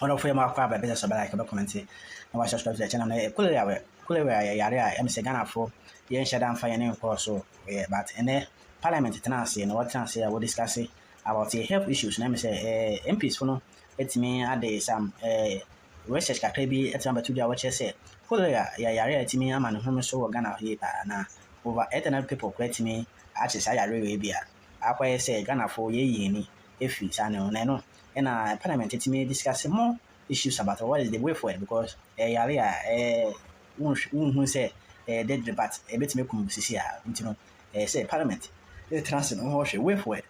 One of them are quite a business like a comment. I was subscribed to the channel. Cholera, Yarea, I'm Sagana for the Shadam Fire name also. But in the Parliament, Tennessee, and what Tennessee I will discuss about the health issues. Let me say, MPs for no, it's me at the some research can be at number 2 what you say. Cholera, Yarea, it's me, I'm an home so Ghana here now. Over 800 people create me, actually, I really be. I say Ghana for ye, if it's I know. And Parliament, it's me discussing more issues about what is the way forward because who say dead debate a bit me come see say Parliament the transit way forward.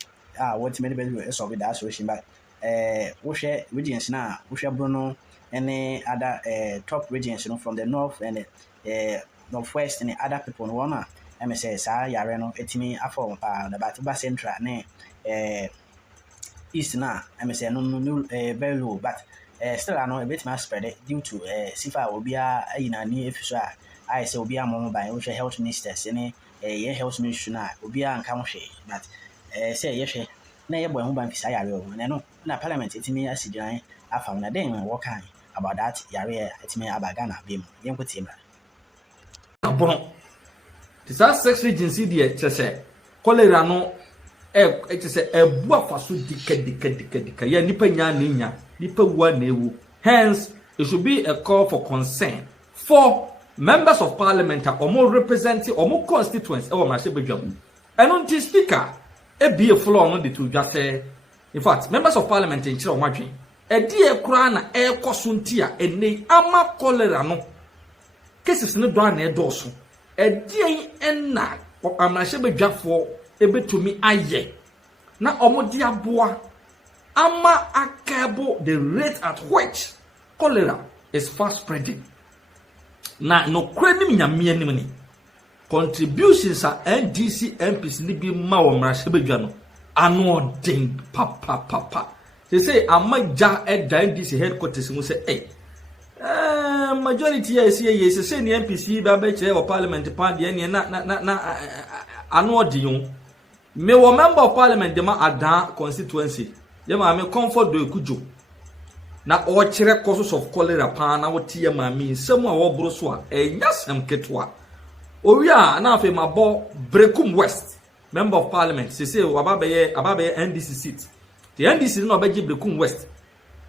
What's made better solve that solution, but we share regions now, we share Bruno any other top regions from the north and northwest and other people in one. I say, Yareno, it's me after the central east now, I say no very low, but still I know a bit more spread due to Sifa will be in a near official. I say will be among by which health ministers any health minister now will be on country, but say yes, nay, boy, who bank Saya will, and I know na Parliament, it's me as I found a day and walk about that Yarea, it's me about Ghana, beam, young with him. That sex agency, dear, say, Cholera no. It is a buafasu dika ya nipa nya nipa wa newu. Hence it should be a call for concern for members of parliament or more representing or more constituents or Mashebejam. And on the speaker be a floor on the two just in fact members of parliament in Chiro Madrin a dear crana air cosuntia a ne ama cholera no cases no done a dorsal a dear enna or Mashebejam for ebe to me aye na omodi aboa ama akabo the rate at which cholera is fast spreading na no krenim nyame anim ni contributions a NDC MPs ni bi ma wo mrashebedwa no ano den papa they say amaja at the NDC headquarters mu say majority yes say ni MPC ba be chere o parliament pa de na ano den me wo member of parliament de ma adan constituency ye ma me comfort do ekujo na o kire causes of cholera pa na wo tie ma mi nsem a wo bro so a enyasem ketwa owi a na afi ma bo Brekum West member of parliament say ababe NDC seat the NDC no obeji Brekum West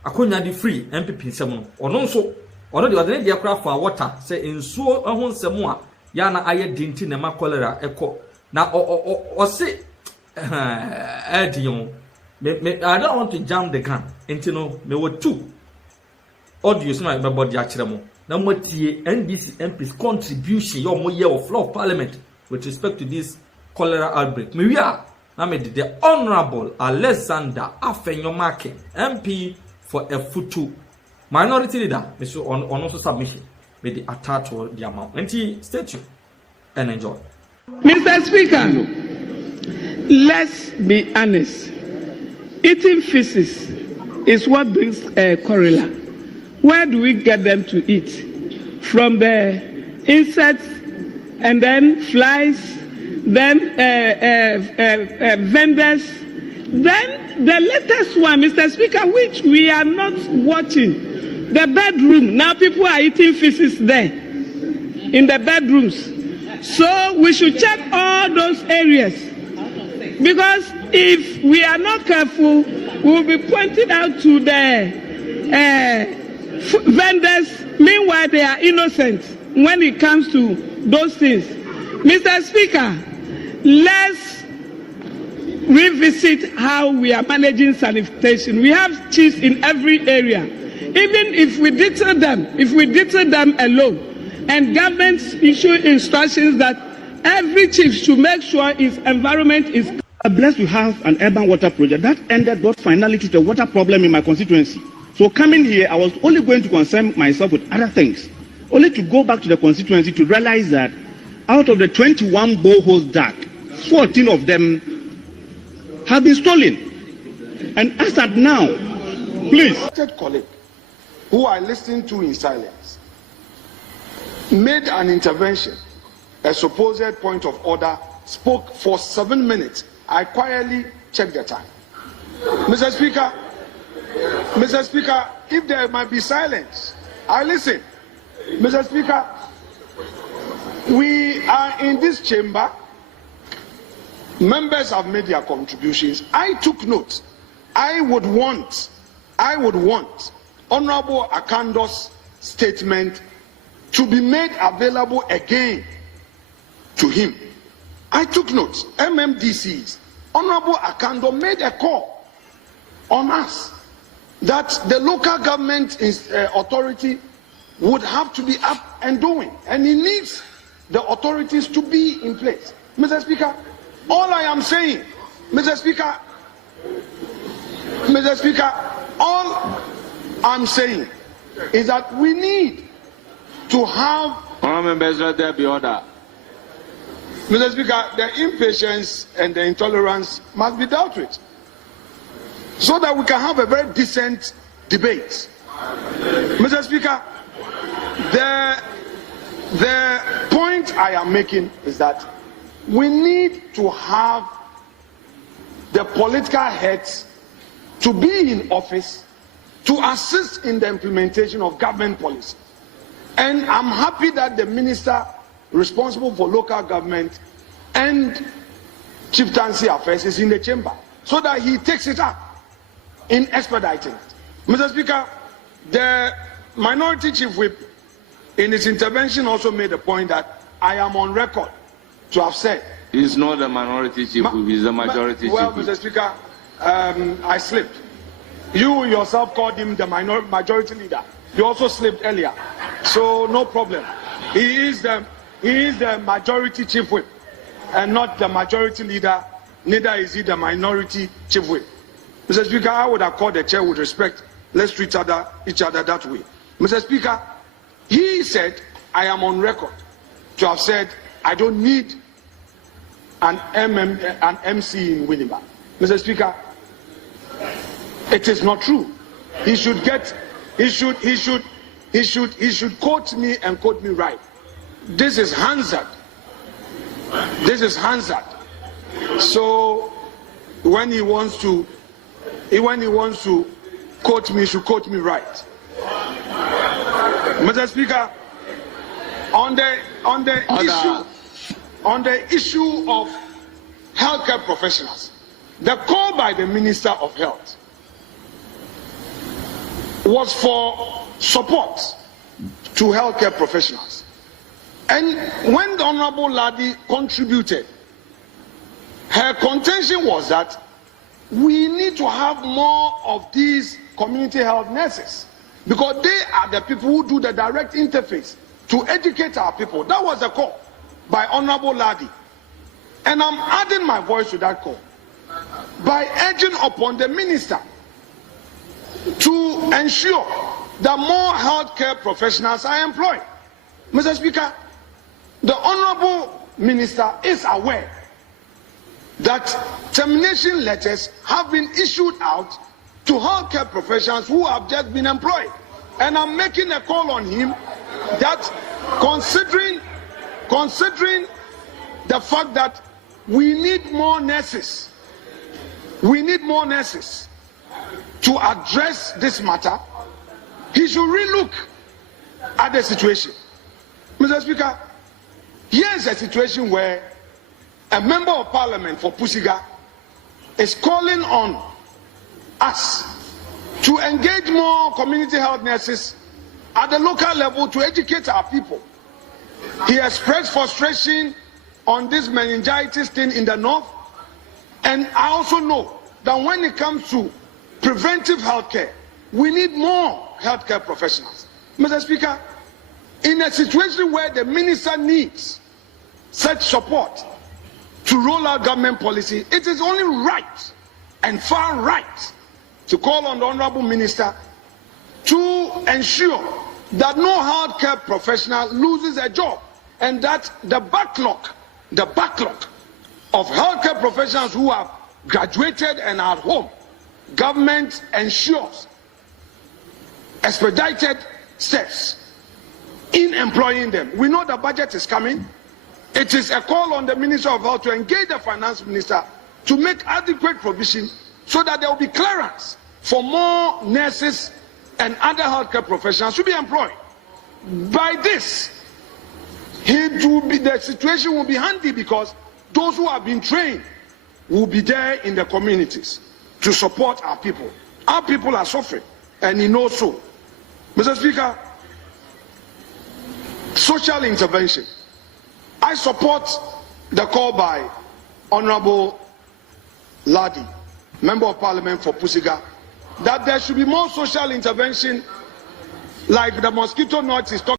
akonya di free MPP nsem no ono nso ono de odene dia kra for water say nsuo ho nsem a ya na aye dinti na ma cholera eko na o say I don't want to jam the gun into no me were two audios my body actually now what NDC MP's contribution your more year of floor of parliament with respect to this cholera outbreak. Me we are I made the Honorable Alexander Afenyomake MP for a Futu minority leader Mr. on also submission with the attach to the amount. And stay tuned and enjoy. Mr. Speaker, let's be honest. Eating feces is what brings cholera. Where do we get them to eat? From the insects and then flies, then vendors. Then the latest one, Mr. Speaker, which we are not watching, the bedroom. Now people are eating feces there in the bedrooms. So we should check all those areas. Because if we are not careful, we will be pointed out to the vendors. Meanwhile, they are innocent when it comes to those things. Mr. Speaker, let's revisit how we are managing sanitation. We have chiefs in every area. Even if we deter them alone, and government issue instructions that every chief should make sure his environment is blessed to have an urban water project that ended brought finality to the water problem in my constituency. So coming here, I was only going to concern myself with other things, only to go back to the constituency to realize that out of the 21 boreholes dug, 14 of them have been stolen. And as at now, please. Colleague who I listened to in silence made an intervention, a supposed point of order, spoke for 7 minutes. I quietly checked the time. Mr. Speaker, Mr. Speaker, if there might be silence, I listen. Mr. Speaker, we are in this chamber. Members have made their contributions. I took note. I would want Honorable Akando's statement to be made available again to him. I took note. MMDCs, Honorable Akando made a call on us that the local government authority would have to be up and doing, and he needs the authorities to be in place. Mr. Speaker, all I am saying, Mr. Speaker, all I'm saying is that we need to have. Members, let there be order. Mr. Speaker, the impatience and the intolerance must be dealt with, so that we can have a very decent debate. Mr. Speaker, the point I am making is that we need to have the political heads to be in office to assist in the implementation of government policy. And I'm happy that the minister responsible for local government and chieftaincy affairs is in the chamber, so that he takes it up in expediting it. Mr. Speaker, the minority chief whip in his intervention also made a point that I am on record to have said. He's not the minority chief whip, he's the majority chief whip. Well, Mr. Speaker, I slipped. You yourself called him the majority leader. You also slipped earlier, so no problem. He is the majority chief whip and not the majority leader. Neither is he the minority chief whip. Mr. Speaker, I would have called the chair with respect. Let's treat each other that way. Mr. Speaker, he said, I am on record to have said I don't need an MC in Winneba. Mr. Speaker, it is not true. He should quote me and quote me right. This is Hansard. So when he wants to quote me, he should quote me right. Mr. Speaker, on the issue of healthcare professionals, the call by the Minister of Health was for support to healthcare professionals. And when the Honorable Ladi contributed, her contention was that we need to have more of these community health nurses, because they are the people who do the direct interface to educate our people. That was the call by Honorable Ladi. And I'm adding my voice to that call by urging upon the minister to ensure that more healthcare professionals are employed. Mr. Speaker, the Honorable Minister is aware that termination letters have been issued out to healthcare professionals who have just been employed. And I'm making a call on him that considering the fact that we need more nurses to address this matter, he should relook at the situation. Mr. Speaker, here's a situation where a member of parliament for Pusiga is calling on us to engage more community health nurses at the local level to educate our people. He expressed frustration on this meningitis thing in the north, and I also know that when it comes to preventive healthcare, we need more healthcare professionals. Mr. Speaker, in a situation where the minister needs such support to roll out government policy, it is only right and far right to call on the Honorable Minister to ensure that no healthcare professional loses a job, and that the backlog of healthcare professionals who have graduated and are at home, government ensures expedited steps in employing them. We know the budget is coming. It is a call on the Minister of Health to engage the Finance Minister to make adequate provision so that there will be clearance for more nurses and other healthcare professionals to be employed. By this, the situation will be handy because those who have been trained will be there in the communities to support our people. Our people are suffering, and he knows so. Mr. Speaker, social intervention. I support the call by Honorable Ladi, Member of Parliament for Pusiga, that there should be more social intervention like the mosquito net is talking